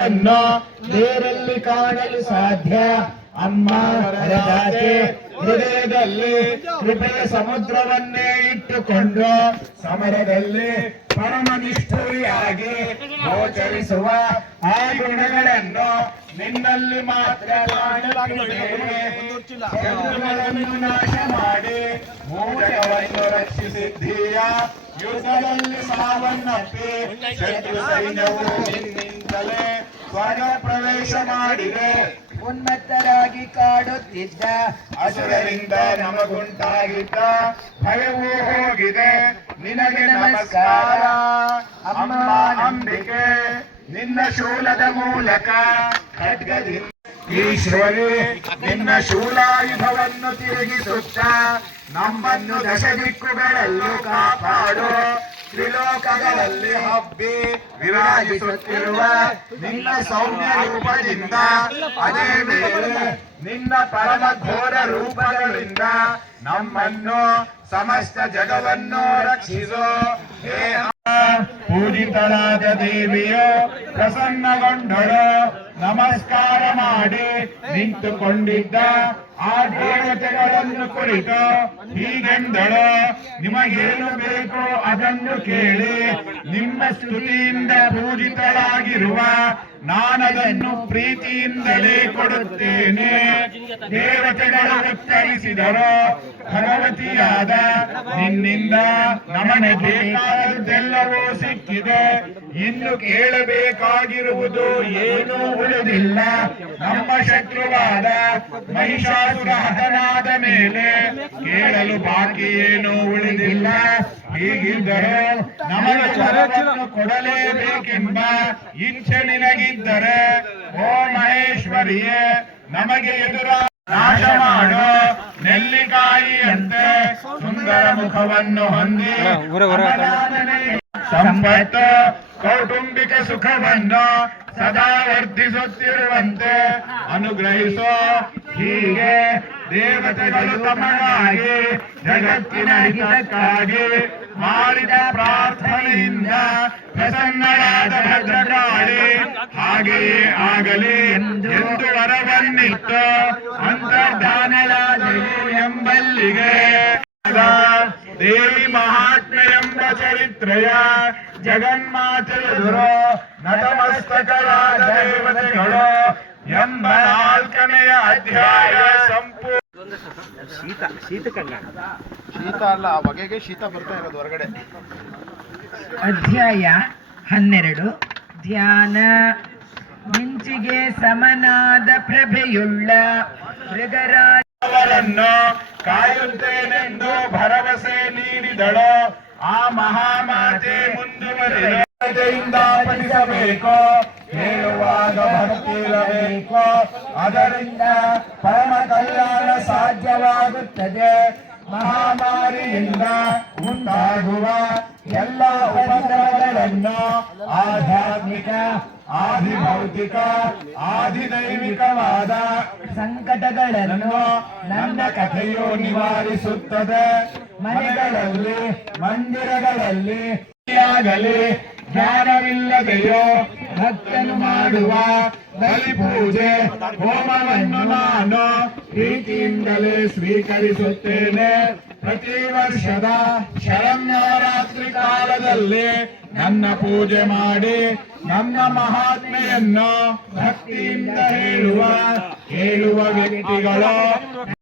ಅನ್ನು ಬೇರಲ್ಲಿ ಕಾಣಲು ಸಾಧ್ಯ ಅಮ್ಮ ವರದಾತೆ ಹೃದಯದಲ್ಲಿ ಕೃಪೆಯ ಸಮುದ್ರವನ್ನೇ ಇಟ್ಟುಕೊಂಡು ಸಮರದಲ್ಲಿ ಪರಮನಿಷ್ಠುರಿಯಾಗಿ ಗೋಚರಿಸುವ ಆ ಗುಣಗಳನ್ನು ನಿನ್ನಲ್ಲಿ ಮಾತ್ರ ನಾಶ ಮಾಡಿ ಮೂಲವನ್ನು ರಕ್ಷಿಸಿದ್ದೀಯ? ಯುದ್ಧದಲ್ಲಿ ಸಾವನ್ನಪ್ಪಿ ಶತ್ರು ಸೈನ್ಯವು ನಿನ್ನಿಂದಲೇ ಸ್ವರ್ಗ ಪ್ರವೇಶ ಮಾಡಿದೆ. ಉನ್ಮತ್ತರಾಗಿ ಕಾಡುತ್ತಿದ್ದ ಅಸುರರಿಂದ ನಮಗುಂಟಾಗಿದ್ದ ಭಯವೂ ಹೋಗಿದೆ. ನಿನಗೆ ನಮಸ್ಕಾರ. ಅಮ್ಮ ನಂಬಿಕೆ ನಿನ್ನ ಶೂಲದ ಮೂಲಕ ಈಶ್ವರಿ, ನಿನ್ನ ಶೂಲಾಯುಧವನ್ನು ತಿರುಗಿಸುತ್ತ ನಮ್ಮನ್ನು ದಶ ದಿಕ್ಕುಗಳಲ್ಲೂ ಕಾಪಾಡು. ತ್ರಿಲೋಕಗಳಲ್ಲಿ ಹಬ್ಬಿ ವಿರಾಜಿಸುತ್ತಿರುವ ನಿನ್ನ ಸೌಮ್ಯ ರೂಪದಿಂದ, ಅದೇ ಮೇಲೆ ನಿನ್ನ ಪರಮ ಘೋರ ರೂಪಗಳಿಂದ ನಮ್ಮನ್ನು ಸಮಸ್ತ ಜಗವನ್ನು ರಕ್ಷಿಸೋ. ಹೇ ಪೂಜಿತಳಾದ ದೇವಿಯು ಪ್ರಸನ್ನಗೊಂಡಳು. ನಮಸ್ಕಾರ ಮಾಡಿ ನಿಂತುಕೊಂಡಿದ್ದ ಆ ದೇವತೆಗಳನ್ನು ಕುರಿತು ಹೀಗೆಂದಳ, ನಿಮಗೇನು ಬೇಕೋ ಅದನ್ನು ಕೇಳಿ, ನಿಮ್ಮ ಸ್ತುತಿಯಿಂದ ಪೂಜಿತಳಾಗಿರುವ ನಾನದನ್ನು ಪ್ರೀತಿಯಿಂದಲೇ ಕೊಡುತ್ತೇನೆ. ದೇವತೆಗಳು ಉತ್ತರಿಸಿದರು, ಭಗವತಿಯಾದ ನಿನ್ನಿಂದ ನಮಗೆ ಬೇಕಾದದ್ದೆಲ್ಲವೂ ಸಿಕ್ಕಿದೆ ಇನ್ನು ಕೇಳಬೇಕಾಗಿರುವುದು ಏನೂ ಉಳಿದಿಲ್ಲ. ನಮ್ಮ ಶತ್ರುವಾದ ಮಹಿಷಾಸುರ ಹತನಾದ ಮೇಲೆ ಕೇಳಲು ಬಾಕಿ ಏನೂ ಉಳಿದಿಲ್ಲ. ಹೀಗಿದ್ದರೆ ನಮಗೆ ಚರಚನ ಕೊಡಲೇಬೇಕೆಂಬ ಇಚ್ಛೆ ನಿನಗಿದ್ದರೆ ಓ ಮಹೇಶ್ವರಿಯೇ ನಮಗೆ ಎದುರ ನಾಶ ಮಾಡು. ನೆಲ್ಲಿಕಾಯಿಯಂತೆ ಸುಂದರ ಮುಖವನ್ನು ಹೊಂದಿ ಸಂಪತ್ತು ಕೌಟುಂಬಿಕ ಸುಖವನ್ನು ಸದಾ ವರ್ಧಿಸುತ್ತಿರುವಂತೆ ಅನುಗ್ರಹಿಸೋ ಹೀಗೆ ದೇವತೆಗಳು ತಮಗಾಗಿ ಜಗತ್ತಿನ ಹಿತಕ್ಕಾಗಿ ಮಾಡಿದ ಪ್ರಾರ್ಥನೆಯಿಂದ ಪ್ರಸನ್ನರಾದ ಭದ್ರಕಾಳಿ ಹಾಗೆಯೇ ಆಗಲಿ ಎಂದು ವರವನ್ನಿತ್ತು ಅಂತರ್ಧಾನರಾದರು ಎಂಬಲ್ಲಿಗೆ ಚರಿತ್ರೆಯ ಜಗನ್ಮಾತೆಯೆದುರು ನತಮಸ್ತಕರಾದ ದೇವತೆಗಳು ಎಂಬ ನಾಲ್ಕನೆಯ ಅಧ್ಯಾಯ ಸಂಪೂರ್ಣ ಶೀತ ಅಲ್ಲ ಆ ಬಗೆಗೆ ಶೀತ ಬರ್ತಾ ಇರೋದು ಹೊರಗಡೆ. ಅಧ್ಯಾಯ ಹನ್ನೆರಡು. ಧ್ಯಾನ ಮಿಂಚಿಗೆ ಸಮನಾದ ಪ್ರಭೆಯುಳ್ಳ ಮೃಗರಾಜ ಅವರನ್ನು ಕಾಯುತ್ತೇನೆಂದು ಭರವಸೆ ನೀಡಿದಳು. ಆ ಮಹಾಮಾತೆ ಮುಂದುವರೆಯಿಂದ ಪಡಿಸಬೇಕು ಹೇಳುವಾಗ ಭಕ್ತಿರಬೇಕು ಅದರಿಂದ ಪರಮ ಕಲ್ಯಾಣ ಸಾಧ್ಯವಾಗುತ್ತದೆ. ಮಹಾಮಾರಿಯಿಂದ ಉಂಟಾಗುವ ಎಲ್ಲ ಉಪದ್ರವಗಳನ್ನು ಆಧ್ಯಾತ್ಮಿಕ, ಆದಿಭೌತಿಕ, ಆದಿದೈವಿಕವಾದ ಸಂಕಟಗಳನ್ನು ನನ್ನ ಕಥೆಯು ನಿವಾರಿಸುತ್ತದೆ. ಮನೆಗಳಲ್ಲಿ, ಮಂದಿರಗಳಲ್ಲಿ ಆಗಲಿ ಜ್ಞಾನವಿಲ್ಲದೆಯೋ ಭಕ್ತನು ಮಾಡುವ ಬಲಿ ಪೂಜೆ ಹೋಮವನ್ನು ನಾನು ಪ್ರೀತಿಯಿಂದಲೇ ಸ್ವೀಕರಿಸುತ್ತೇನೆ. ಪ್ರತಿ ವರ್ಷದ ಶರನ್ನವರಾತ್ರಿ ಕಾಲದಲ್ಲಿ ನನ್ನ ಪೂಜೆ ಮಾಡಿ ನನ್ನ ಮಹಾತ್ಮೆಯನ್ನು ಭಕ್ತಿಯಿಂದ ಹೇಳುವ ಹೇಳುವ ವ್ಯಕ್ತಿಗಳು